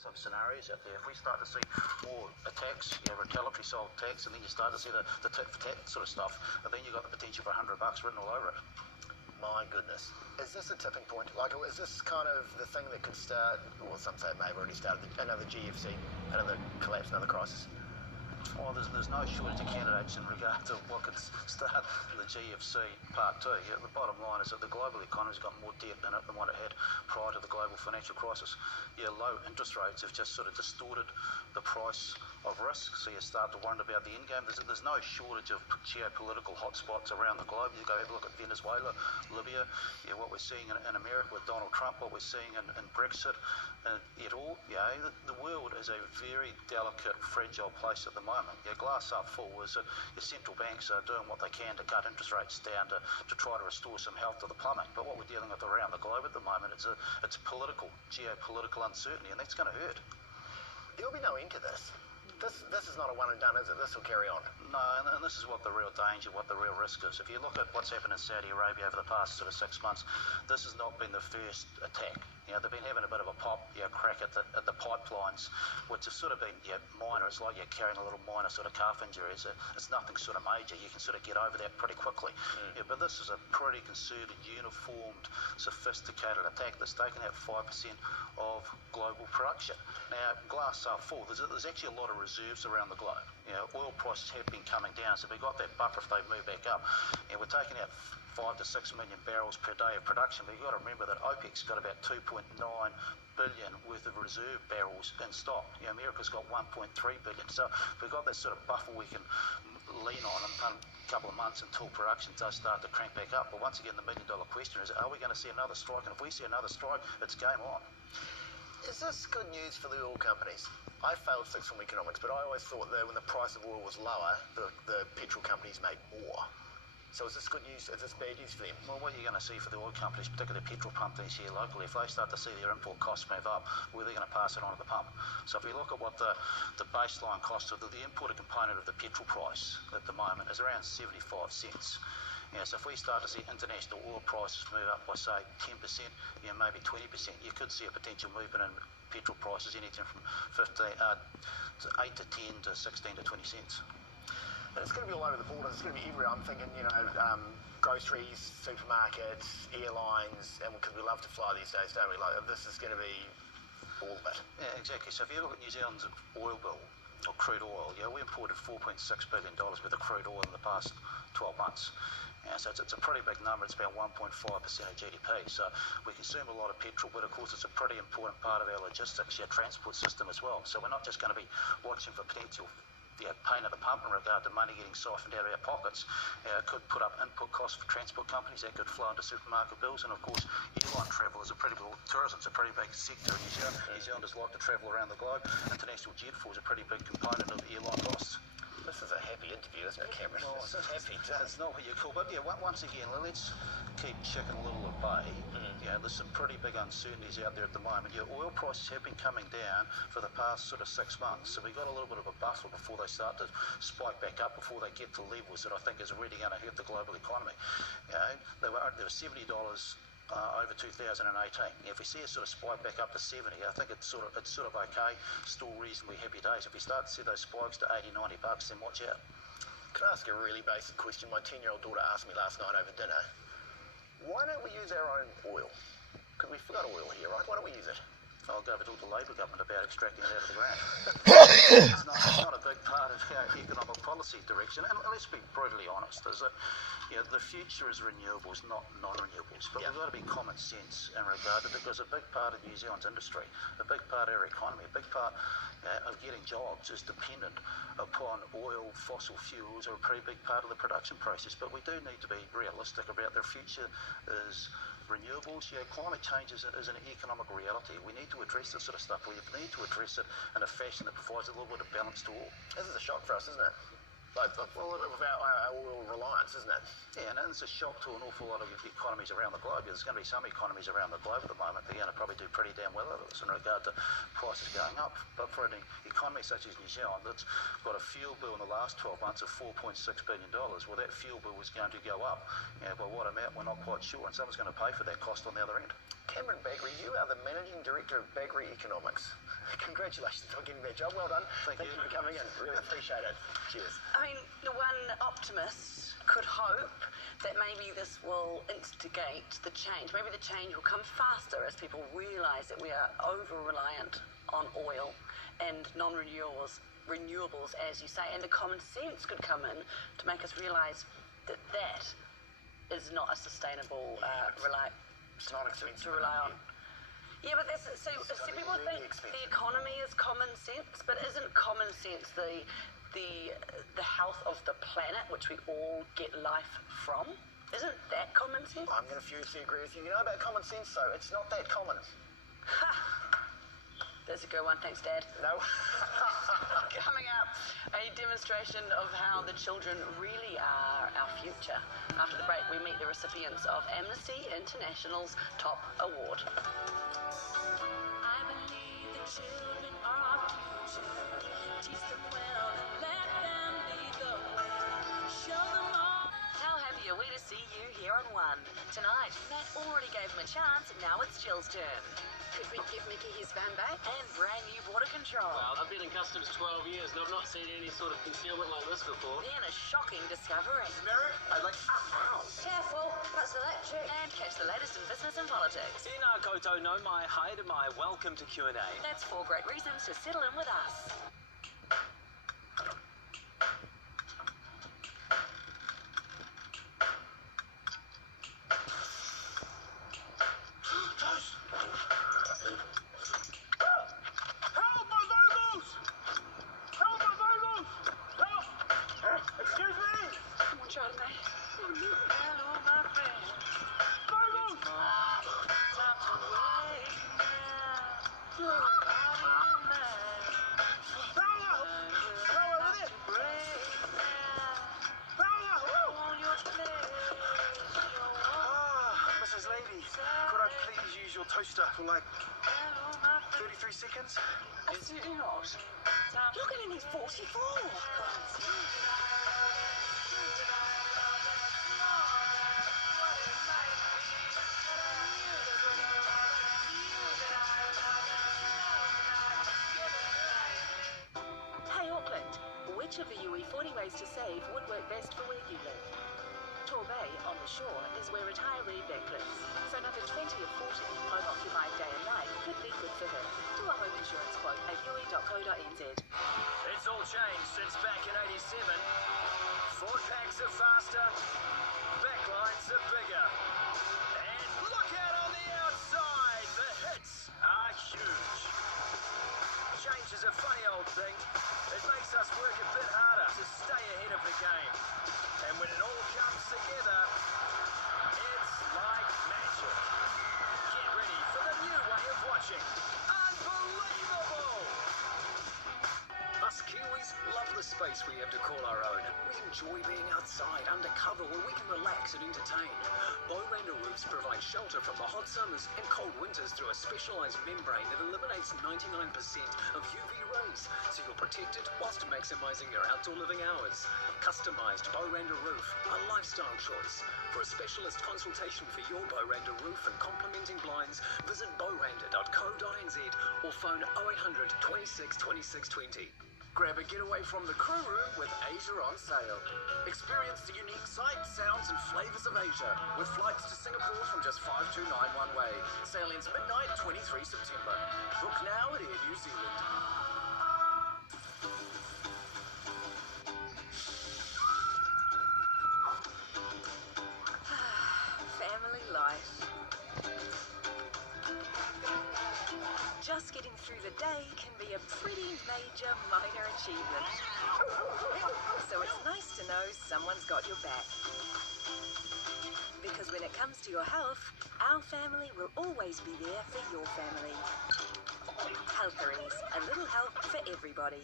Some scenarios out there. If we start to see more attacks, retaliatory style attacks, and then you start to see the tit for tat sort of stuff, and then you've got the potential for $100 written all over it. My goodness. Is this a tipping point? Like, is this kind of the thing that could start, or some say it may have already started, another GFC, another collapse, another crisis? Well, there's no shortage of candidates in regard to what could start the GFC Part 2. The bottom line is that the global economy's got more debt in it than what it had prior to the global financial crisis. Low interest rates have just sort of distorted the price of risk, so you start to wonder about the end game. There's no shortage of geopolitical hotspots around the globe. You go have a look at Venezuela, Libya, what we're seeing in America with Donald Trump, what we're seeing in Brexit, the world is a very delicate, fragile place at the moment. Glass half full is that your central banks are doing what they can to cut interest rates down to try to restore some health to the plumbing. But what we're dealing with around the globe at the moment is it's geopolitical uncertainty, and that's going to hurt. There'll be no end to this. This is not a one and done, is it? This will carry on. No, and this is what the real danger, what the real risk is. If you look at what's happened in Saudi Arabia over the past sort of 6 months, this has not been the first attack. They've been having a bit of a crack at the pipelines, which has sort of been minor. It's like you're carrying a little minor sort of calf injury. It's nothing sort of major. You can sort of get over that pretty quickly. But this is a pretty concerted, uniformed, sophisticated attack that's taken out 5% of global production. Now, glass half full. There's actually a lot of reserves around the globe. Oil prices have been coming down, so we've got that buffer if they move back up. We're taking out 5 to 6 million barrels per day of production, but you've got to remember that OPEC's got about 2.9 billion worth of reserve barrels in stock. America's got 1.3 billion, so we've got that sort of buffer we can lean on in a couple of months until production does start to crank back up. But once again, the $1 million question is, are we going to see another strike? And if we see another strike, it's game on. Is this good news for the oil companies? I failed sixth form economics, but I always thought that when the price of oil was lower, the petrol companies made more. So is this good news? Is this bad news for them? Well, what you're going to see for the oil companies, particularly petrol companies here locally, if they start to see their import costs move up, well, they're going to pass it on to the pump. So if we look at what the baseline cost of the imported component of the petrol price at the moment is around 75 cents. So if we start to see international oil prices move up by, say, 10%, maybe 20%, you could see a potential movement in petrol prices anything from 8 to 10 to 16 to 20 cents. And it's going to be all over the borders. It's going to be everywhere. I'm thinking, groceries, supermarkets, airlines, and because we love to fly these days, don't we? Like, this is going to be all of it. Yeah, exactly. So if you look at New Zealand's oil bill, or crude oil, we imported $4.6 billion worth of crude oil in the past 12 months. So it's a pretty big number. It's about 1.5% of GDP. So we consume a lot of petrol, but of course it's a pretty important part of our logistics, our transport system as well. So we're not just going to be watching for potential pain at the pump in regard to money getting siphoned out of our pockets. It could put up input costs for transport companies. That could flow into supermarket bills. And of course, airline travel is tourism's a pretty big sector in New Zealand. New Zealanders like to travel around the globe. International jet fuel is a pretty big component of airline costs. This is a happy interview, isn't it, Cameron? Well, it's happy. It's not what you call, but once again, let's keep chicken little at bay. There's some pretty big uncertainties out there at the moment. Oil prices have been coming down for the past sort of 6 months, so we've got a little bit of a buffer before they start to spike back up, before they get to levels that I think is really going to hurt the global economy. They were $70 over 2018. If we see a sort of spike back up to 70, I think it's sort of okay, still reasonably happy days. If we start to see those spikes to $80, $90, then watch out. Can I ask a really basic question? My 10-year-old daughter asked me last night over dinner, why don't we use our own oil? Because we've got oil here, right? Why don't we use it? I'll go over to the Labor government about extracting it out of the ground. It's not a big part of our economic policy direction. And let's be brutally honest, is that the future is renewables, not non-renewables. But we've got to be common sense in regard to it, because a big part of New Zealand's industry, a big part of our economy, a big part of getting jobs is dependent upon oil, fossil fuels are a pretty big part of the production process. But we do need to be realistic about their future is renewables. Climate change is an economic reality. We need to address this sort of stuff. We need to address it in a fashion that provides a little bit of balance to all. This is a shock for us, isn't it? Like, well, with our oil reliance, isn't it? Yeah, and it's a shock to an awful lot of economies around the globe. There's going to be some economies around the globe at the moment that are going to probably do pretty damn well out of this in regard to prices going up. But for an economy such as New Zealand that's got a fuel bill in the last 12 months of $4.6 billion, well, that fuel bill is going to go up. By what amount, we're not quite sure, and someone's going to pay for that cost on the other end. Cameron Baggery, you are the Managing Director of Baggery Economics. Congratulations. congratulations on getting that job. Well done. Thank you for coming in. Really appreciate it. Cheers. I mean, the one optimist could hope that maybe this will instigate the change. Maybe the change will come faster as people realise that we are over-reliant on oil and renewables, as you say, and the common sense could come in to make us realise that that is not a sustainable It's not expensive to rely on. Yeah, but so people think the economy is common sense, but isn't common sense the health of the planet, which we all get life from? Isn't that common sense? I'm going to furiously agree with you. You know about common sense, though? It's not that common. Ha! That's a good one. Thanks, Dad. No. Coming up, a demonstration of how the children really are our future. After the break, we meet the recipients of Amnesty International's top award. I believe the children are our future. Teach them well and let them lead the way. Show them all. How happy are we to see you here on One? Tonight, Matt already gave him a chance, and now it's Jill's turn. Could we give Mickey his van back? And brand new water control. Well, I've been in customs 12 years and I've not seen any sort of concealment like this before. Then a shocking discovery. Merrick, I'd like... Wow. Careful, that's electric. And catch the latest in business and politics. Tēnā koutou, no mai, haere mai, welcome to Q&A. That's 4 great reasons to settle in with us. Toaster for like 33 seconds? Absolutely not. Look at him, he's 44. Hey Auckland, which of the UE40 ways to save would work best for where you live? Torbay on the shore is where retiree Beck lives, so number 20 of 40, home occupied day and night, could be good for her. Do a home insurance quote at UE.co.nz. It's all changed since back in 87. Ford packs are faster, backlines are bigger. And look out on the outside, the hits are huge. Change is a funny old thing. It makes us work a bit harder to stay ahead of the game. And when it all comes together, it's like magic. Get ready for the new way of watching. Unbelievable! Us Kiwis love the space we have to call our own. We enjoy being outside, under cover, where we can relax and entertain. Bowlander roofs provide shelter from the hot summers and cold winters through a specialised membrane that eliminates 99% of UV rays, so you're protected whilst maximising your outdoor living hours. Customised Bowlander roof, a lifestyle choice. For a specialist consultation for your Bowlander roof and complementing blinds, visit bowlander.co.nz or phone 0800 26 26 20. Grab a getaway from the crew room with Asia on sale. Experience the unique sights, sounds and flavours of Asia with flights to Singapore from just 5291 way. Sail ends midnight 23 September. Book now at Air New Zealand. Family life. Just getting through the day can be a pretty major minor achievement. So it's nice to know someone's got your back. Because when it comes to your health, our family will always be there for your family. Helperies, a little help for everybody.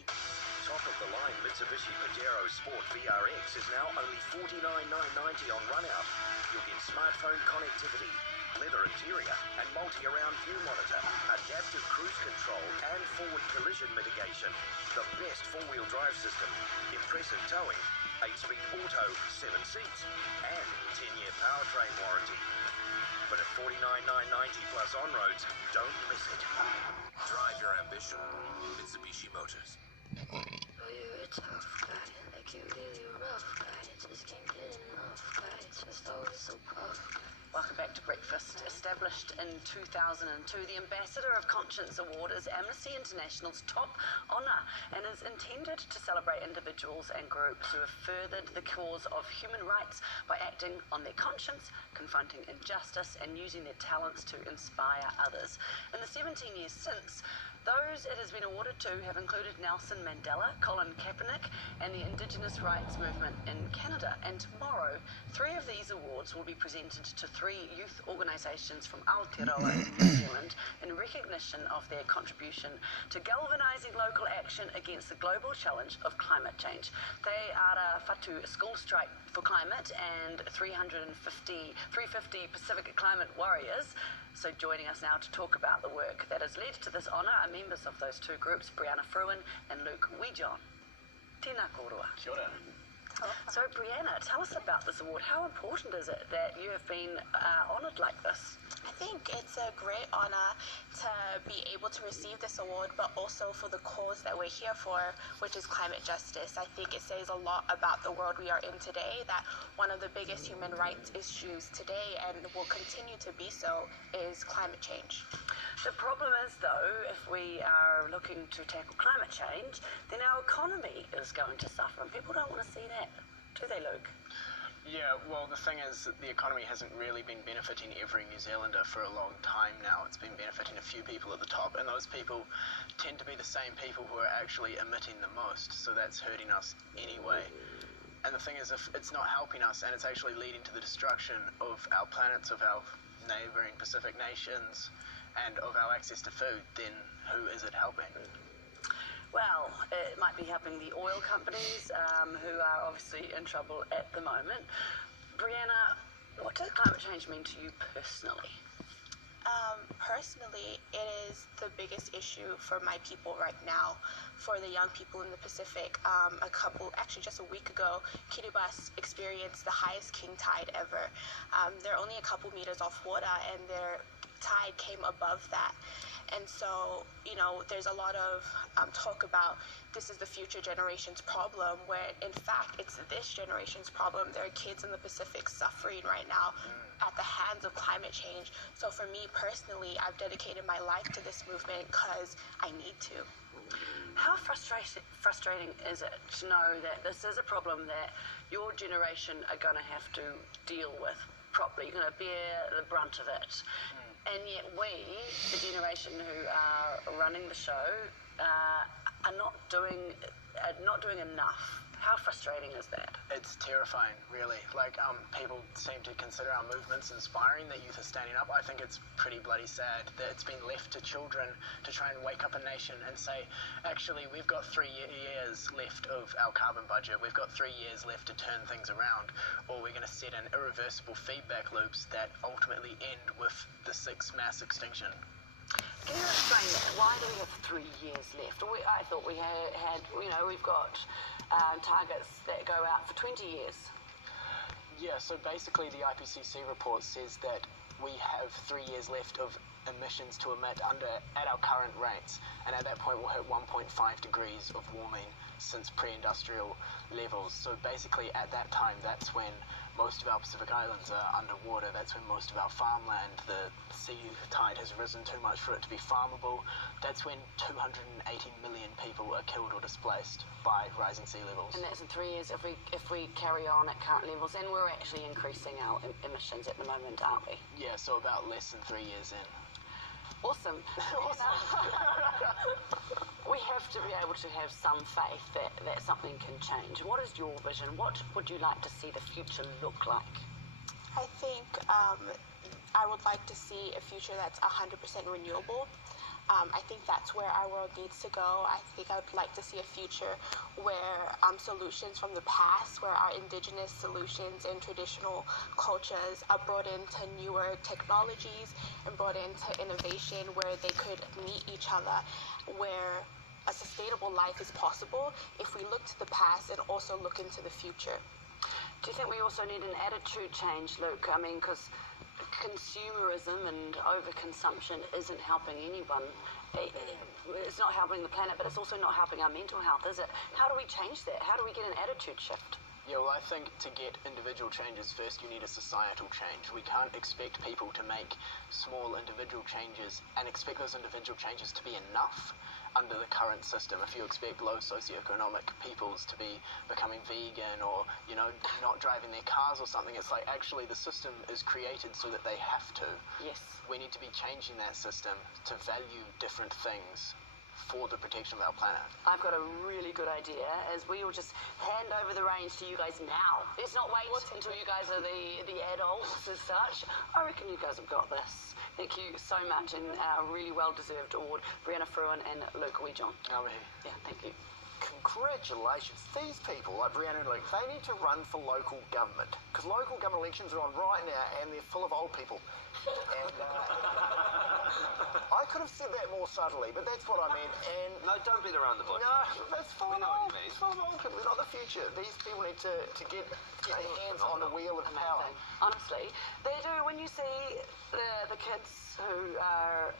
Top-of-the-line Mitsubishi Pajero Sport VRX is now only $49,990 on run-out. You'll get smartphone connectivity, leather interior and multi-around view monitor, adaptive cruise control and forward collision mitigation, the best four-wheel drive system, impressive towing, 8-speed auto, 7 seats and 10-year powertrain warranty. But at $49,990 plus on-roads, don't miss it. Drive your ambition. Mitsubishi Motors. Oh, you're a tough guy, like you really rough guy. Just can't get enough guy, just always so puff guy. Welcome back to Breakfast. Established in 2002, the Ambassador of Conscience Award is Amnesty International's top honour and is intended to celebrate individuals and groups who have furthered the cause of human rights by acting on their conscience, confronting injustice and using their talents to inspire others. In the 17 years since, those it has been awarded to have included Nelson Mandela, Colin Kaepernick, and the Indigenous rights movement in Canada. And tomorrow, 3 of these awards will be presented to 3 youth organisations from Aotearoa in New Zealand in recognition of their contribution to galvanising local action against the global challenge of climate change. They are a Whatu School Strike for Climate and 350 Pacific Climate Warriors. So joining us now to talk about the work that has led to this honour are members of those 2 groups, Brianna Fruin and Luke Wijon. Tēnā kōrua. Kia ora. So Brianna, tell us about this award. How important is it that you have been honoured like this? I think it's a great honour to be able to receive this award, but also for the cause that we're here for, which is climate justice. I think it says a lot about the world we are in today, that one of the biggest human rights issues today, and will continue to be so, is climate change. The problem is, though, if we are looking to tackle climate change, then our economy is going to suffer, and people don't want to see that, do they, Luke? Yeah, well, the thing is that the economy hasn't really been benefiting every New Zealander for a long time now. It's been benefiting a few people at the top, and those people tend to be the same people who are actually emitting the most, so that's hurting us anyway. And the thing is, if it's not helping us and it's actually leading to the destruction of our planets, of our neighbouring Pacific nations, and of our access to food, then who is it helping? Well, it might be helping the oil companies, who are obviously in trouble at the moment. Brianna, what does climate change mean to you personally? Personally, it is the biggest issue for my people right now. For the young people in the Pacific, just a week ago, Kiribati experienced the highest king tide ever. They're only a couple meters off water, and their tide came above that. And so, there's a lot of talk about this is the future generation's problem, where in fact it's this generation's problem. There are kids in the Pacific suffering right now at the hands of climate change. So for me personally, I've dedicated my life to this movement because I need to. How frustrating is it to know that this is a problem that your generation are going to have to deal with properly? You're going to bear the brunt of it. And yet we, the generation who are running the show, are not doing enough. How frustrating is that? It's terrifying, really. People seem to consider our movements inspiring, that youth are standing up. I think it's pretty bloody sad that it's been left to children to try and wake up a nation and say, actually, we've got 3 years left of our carbon budget. We've got 3 years left to turn things around, or we're going to set in irreversible feedback loops that ultimately end with the 6th mass extinction. Can you explain that? Why do we have 3 years left? I thought we had we've got targets that go out for 20 years. Yeah, so basically the IPCC report says that we have 3 years left of emissions to emit at our current rates, and at that point we'll hit 1.5 degrees of warming since pre-industrial levels. So basically at that time, that's when most of our Pacific Islands are underwater. That's when most of our farmland, the sea tide has risen too much for it to be farmable. That's when 280 million people are killed or displaced by rising sea levels. And that's in 3 years if we carry on at current levels, and we're actually increasing our emissions at the moment, aren't we? Yeah, so about less than 3 years in. Awesome. We have to be able to have some faith that something can change. What is your vision? What would you like to see the future look like? I think I would like to see a future that's 100% renewable. I think that's where our world needs to go. I think I would like to see a future where solutions from the past, where our indigenous solutions and traditional cultures are brought into newer technologies and brought into innovation, where they could meet each other, where a sustainable life is possible if we look to the past and also look into the future. Do you think we also need an attitude change, Luke? I mean, because consumerism and overconsumption isn't helping anyone. It's not helping the planet, but it's also not helping our mental health, is it? How do we change that? How do we get an attitude shift? Yeah, well, I think to get individual changes, first you need a societal change. We can't expect people to make small individual changes and expect those individual changes to be enough under the current system. If you expect low socioeconomic peoples to be becoming vegan or, not driving their cars or something, it's like actually the system is created so that they have to. Yes. We need to be changing that system to value different things for the protection of our planet. I've got a really good idea, as we will just hand over the reins to you guys now. Let's not wait until you guys are the adults as such. I reckon you guys have got this. Thank you so much, and our really well-deserved award, Brianna Fruin and Luke Weejohn. Over here. Yeah, thank you. Congratulations. These people, like Brianna and Luke, they need to run for local government, because local government elections are on right now and they're full of old people. And I could have said that more subtly, but that's what I meant. And no, don't beat around the bush. No, that's full we of know old, what you mean. it's full of old people. They're not the future. These people need to get their hands on the wheel of power. Honestly, they do. When you see the kids who are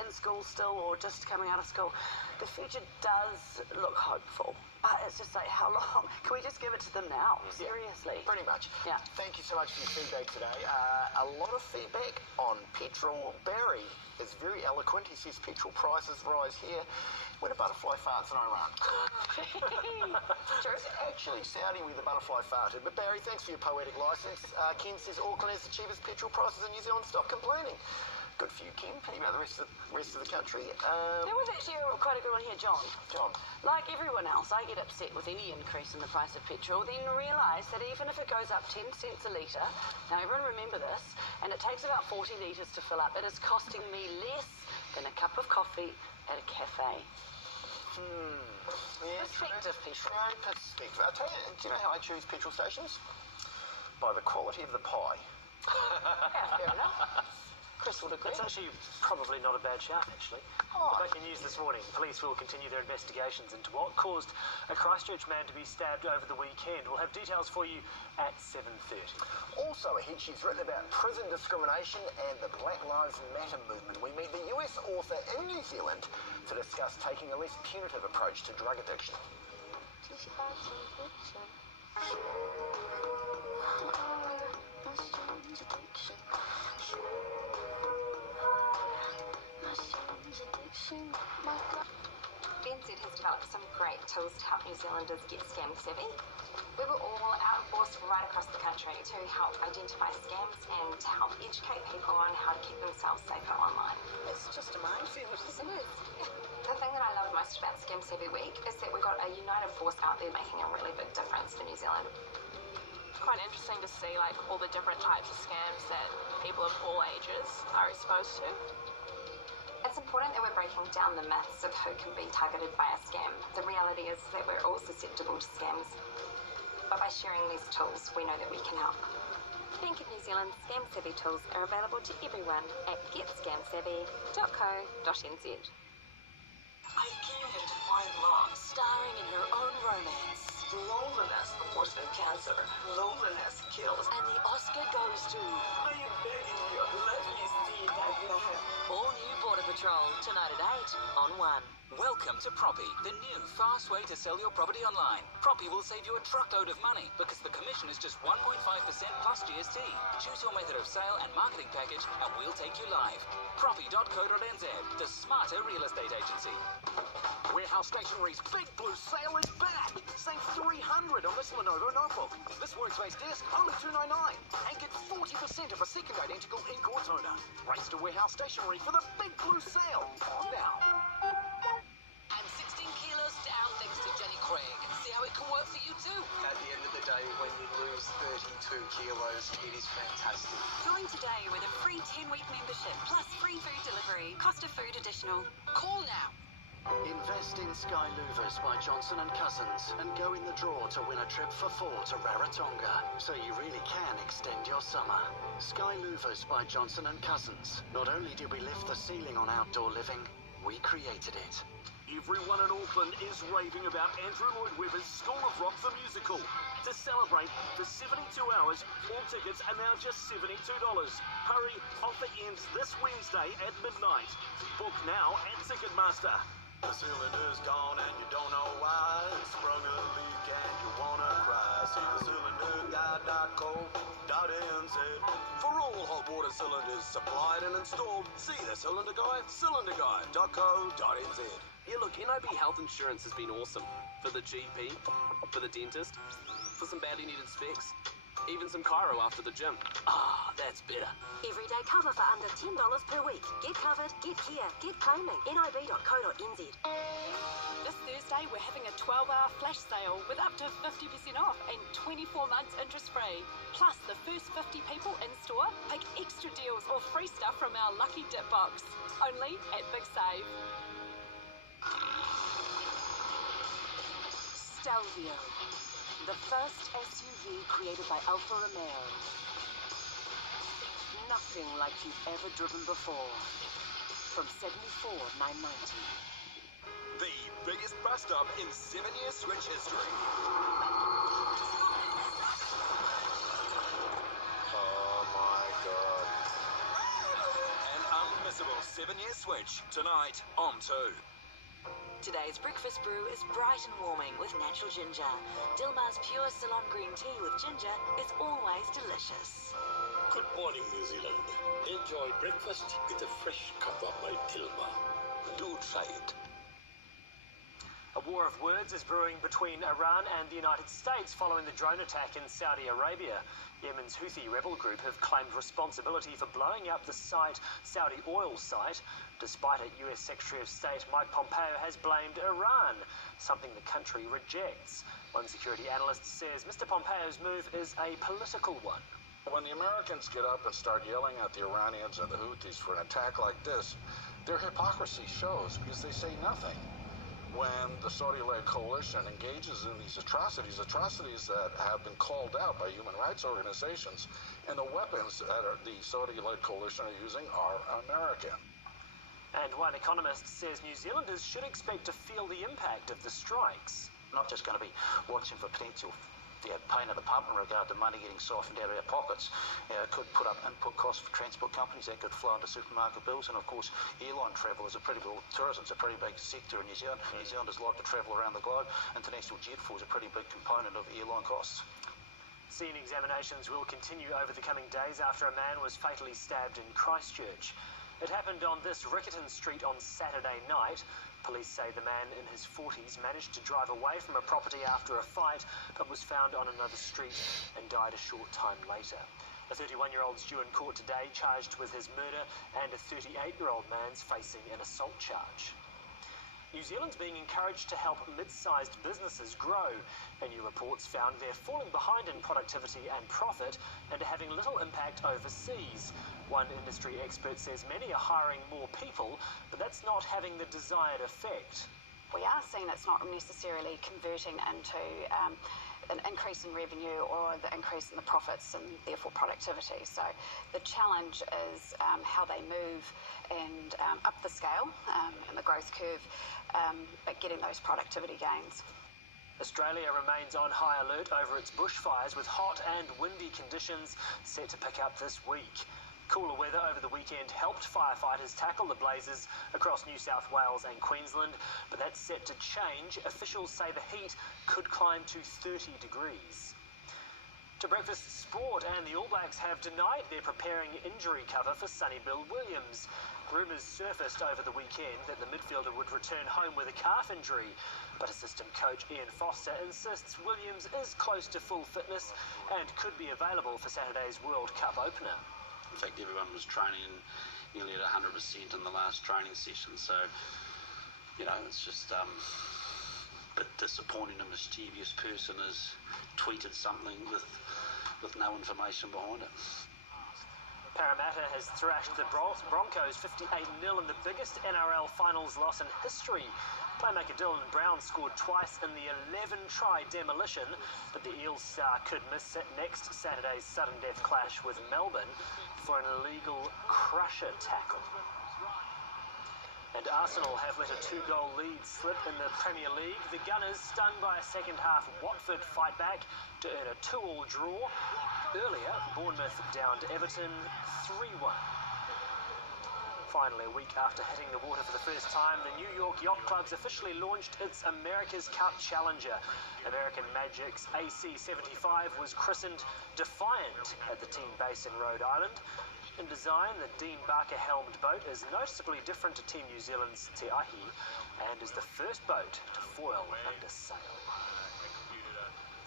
in school still or just coming out of school, the future does look hopeful. But it's just like, how long? Can we just give it to them now? Seriously. Pretty much. Yeah. Thank you so much for your feedback today. A lot of feedback on petrol. Barry is very eloquent. He says petrol prices rise here when a butterfly farts in Iran. It's actually Saudi where the butterfly farted. But Barry, thanks for your poetic license. Ken says Auckland has the cheapest petrol prices in New Zealand. Stop complaining. Good for you, Ken. How about the rest of the country? There was actually quite a good one here, John. John. Like everyone else, I get upset with any increase in the price of petrol, then realise that even if it goes up 10 cents a litre, now everyone remember this, and it takes about 40 litres to fill up, it is costing me less than a cup of coffee at a cafe. Yeah, Perspective, people. Perspective. I'll tell you, do you know how I choose petrol stations? By the quality of the pie. Yeah, fair enough. Chris would agree. It's actually probably not a bad shout, actually. Back in news this morning, police will continue their investigations into what caused a Christchurch man to be stabbed over the weekend. We'll have details for you at 7:30. Also ahead, she's written about prison discrimination and the Black Lives Matter movement. We meet the US author in New Zealand to discuss taking a less punitive approach to drug addiction. BNZ has developed some great tools to help New Zealanders get scam savvy. We were all out in force right across the country to help identify scams and to help educate people on how to keep themselves safer online. It's just a minefield, isn't it? The thing that I love most about Scam Savvy Week is that we've got a united force out there making a really big difference for New Zealand. It's quite interesting to see all the different types of scams that people of all ages are exposed to. It's important that we're breaking down the myths of who can be targeted by a scam. The reality is that we're all susceptible to scams. But by sharing these tools, we know that we can help. Bank of New Zealand's Scam Savvy tools are available to everyone at getscamsavvy.co.nz. I came here to find love, starring in her own romance. Loneliness, the worst than cancer. Loneliness kills. And the Oscar goes to... I am begging you, let me see that man. All new Border Patrol, tonight at 8 on 1. Welcome to Proppy, the new fast way to sell your property online. Proppy will save you a truckload of money because the commission is just 1.5% plus GST. Choose your method of sale and marketing package and we'll take you live. Proppy.co.nz, the smarter real estate agency. Warehouse Stationery's Big Blue Sale is back! Save $300 on this Lenovo notebook. This workspace desk, only $299. And get 40% of a second identical ink or toner. Race to Warehouse Stationery for the Big Blue Sale. On now. And 16 kilos down thanks to Jenny Craig. See how it can work for you too. At the end of the day, when you lose 32 kilos, it is fantastic. Join today with a free 10-week membership plus free food delivery. Cost of food additional. Call now. Invest in Sky Louvers by Johnson & Cousins and go in the draw to win a trip for 4 to Rarotonga, so you really can extend your summer. Sky Louvers by Johnson & Cousins. Not only did we lift the ceiling on outdoor living, we created it. Everyone in Auckland is raving about Andrew Lloyd Webber's School of Rock the Musical. To celebrate, for 72 hours, all tickets are now just $72. Hurry, offer ends this Wednesday at midnight. Book now at Ticketmaster. The cylinder's gone and you don't know why. It's sprung a leak and you wanna cry. See the cylinderguy.co.nz. For all hot water cylinders supplied and installed, see the cylinder guy, cylinderguy.co.nz. Yeah, look, NIB Health Insurance has been awesome. For the GP, for the dentist, for some badly needed specs, even some chiro after the gym. Ah, that's better. Everyday cover for under $10 per week. Get covered, get care, get claiming. nib.co.nz. This Thursday, we're having a 12-hour flash sale with up to 50% off and 24 months interest-free. Plus, the first 50 people in store pick extra deals or free stuff from our Lucky Dip box. Only at Big Save. Stelvio, the first SUV created by Alfa Romeo. Nothing like you've ever driven before. From 74,990. The biggest bust up in 7-year Switch history. Oh my God. An unmissable 7-year Switch tonight on 2. Today's breakfast brew is bright and warming with natural ginger. Dilmar's pure Ceylon green tea with ginger is always delicious. Good morning, New Zealand. Enjoy breakfast with a fresh cuppa by Dilmar. Do try it. A war of words is brewing between Iran and the United States following the drone attack in Saudi Arabia. Yemen's Houthi rebel group have claimed responsibility for blowing up the Saudi oil site. Despite it, US Secretary of State Mike Pompeo has blamed Iran, something the country rejects. One security analyst says Mr. Pompeo's move is a political one. When the Americans get up and start yelling at the Iranians and the Houthis for an attack like this, their hypocrisy shows because they say nothing. When the Saudi-led coalition engages in these atrocities that have been called out by human rights organizations, and the weapons that the Saudi-led coalition are using are American. And one economist says New Zealanders should expect to feel the impact of the strikes. Not just going to be watching for potential pain at the pump in regard to money getting siphoned out of our pockets. It could put up input costs for transport companies that could flow into supermarket bills, and of course airline travel is tourism's a pretty big sector in New Zealand. New Zealanders like to travel around the globe. International jet fuel is a pretty big component of airline costs. Scene examinations will continue over the coming days after a man was fatally stabbed in Christchurch. It happened on this Riccarton Street on Saturday night. Police say the man in his 40s managed to drive away from a property after a fight, but was found on another street and died a short time later. A 31-year-old's due in court today, charged with his murder, and a 38-year-old man's facing an assault charge. New Zealand's being encouraged to help mid-sized businesses grow. And new reports found they're falling behind in productivity and profit and are having little impact overseas. One industry expert says many are hiring more people, but that's not having the desired effect. We are seeing it's not necessarily converting into an increase in revenue or the increase in the profits and therefore productivity. So the challenge is how they move and up the scale and the growth curve, but getting those productivity gains. Australia remains on high alert over its bushfires, with hot and windy conditions set to pick up this week. Cooler weather over the weekend helped firefighters tackle the blazes across New South Wales and Queensland, but that's set to change. Officials say the heat could climb to 30 degrees. To breakfast sport, and the All Blacks have denied they're preparing injury cover for Sonny Bill Williams. Rumours surfaced over the weekend that the midfielder would return home with a calf injury, but assistant coach Ian Foster insists Williams is close to full fitness and could be available for Saturday's World Cup opener. In fact, everyone was training nearly at 100% in the last training session, so, you know, it's just a bit disappointing a mischievous person has tweeted something with no information behind it. Parramatta has thrashed the Broncos 58-0 in the biggest NRL finals loss in history. Playmaker Dylan Brown scored twice in the 11-try demolition, but the Eels star could miss next Saturday's sudden death clash with Melbourne for an illegal crusher tackle. And Arsenal have let a 2-goal lead slip in the Premier League. The Gunners, stung by a second-half Watford fight back to earn a 2-2 draw. Earlier, Bournemouth down to Everton 3-1. Finally, a week after hitting the water for the first time, the New York Yacht Club's officially launched its America's Cup Challenger. American Magic's AC-75 was christened Defiant at the team base in Rhode Island. In design, the Dean Barker-helmed boat is noticeably different to Team New Zealand's Te Ahi and is the first boat to foil under sail.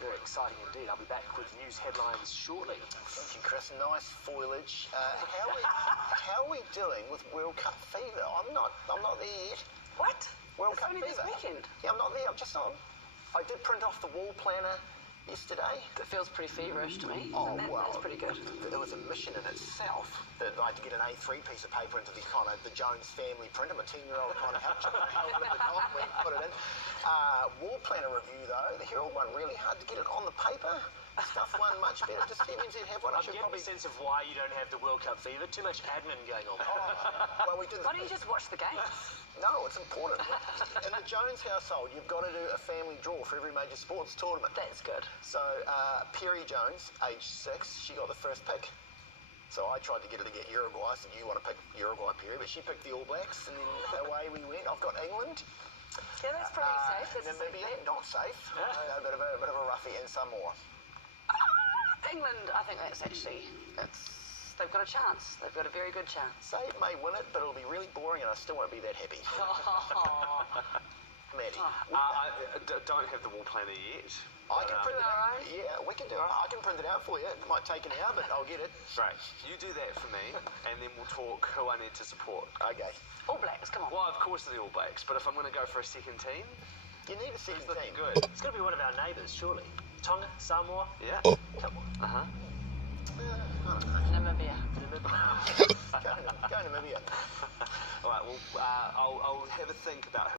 Very exciting indeed. I'll be back with news headlines shortly. Thank you, Chris. Nice foliage. How are we doing with World Cup fever? I'm not there yet. What? World Cup only fever. this weekend. Yeah, I'm not there. I'm just not. I did print off the wall planner yesterday. That feels pretty feverish to me. Oh, well, that's pretty good. It was a mission in itself that I had to get an A3 piece of paper into the kind of the Jones family printer. My 10-year-old kind of helped me put it in. Wall planner review though, the Herald one really hard to get it on the paper. Stuff one much better. Does TVNZ have one? I'm getting a sense of why you don't have the World Cup fever. Too much admin going on. Well, we did. Why don't you just watch the games? No, it's important. In the Jones household, you've got to do a family draw for every major sports tournament. That's good. So Perry Jones, age 6, she got the first pick. So I tried to get her to get Uruguay. I said, you want to pick Uruguay, Perry? But she picked the All Blacks, and then away we went. I've got England. Yeah, that's pretty safe. Namibia, not safe. A bit of a roughie, and Samoa. England, I think that's actually, they've got a chance. They've got a very good chance. They may win it, but it'll be really boring, and I still won't be that happy. Maddie. I don't have the wall planner yet. I can print it out. Yeah, we can do it. I can print it out for you. It might take an hour, but I'll get it. Right. You do that for me, and then we'll talk who I need to support. Okay. All Blacks, come on. Well, of course the All Blacks, but if I'm going to go for a second team... You need a second team. Good. It's got to be one of our neighbours, surely. Tonga, Samoa? Yeah. Come on. Uh-huh. Namibia. Go Namibia. All right, well, I'll have a think about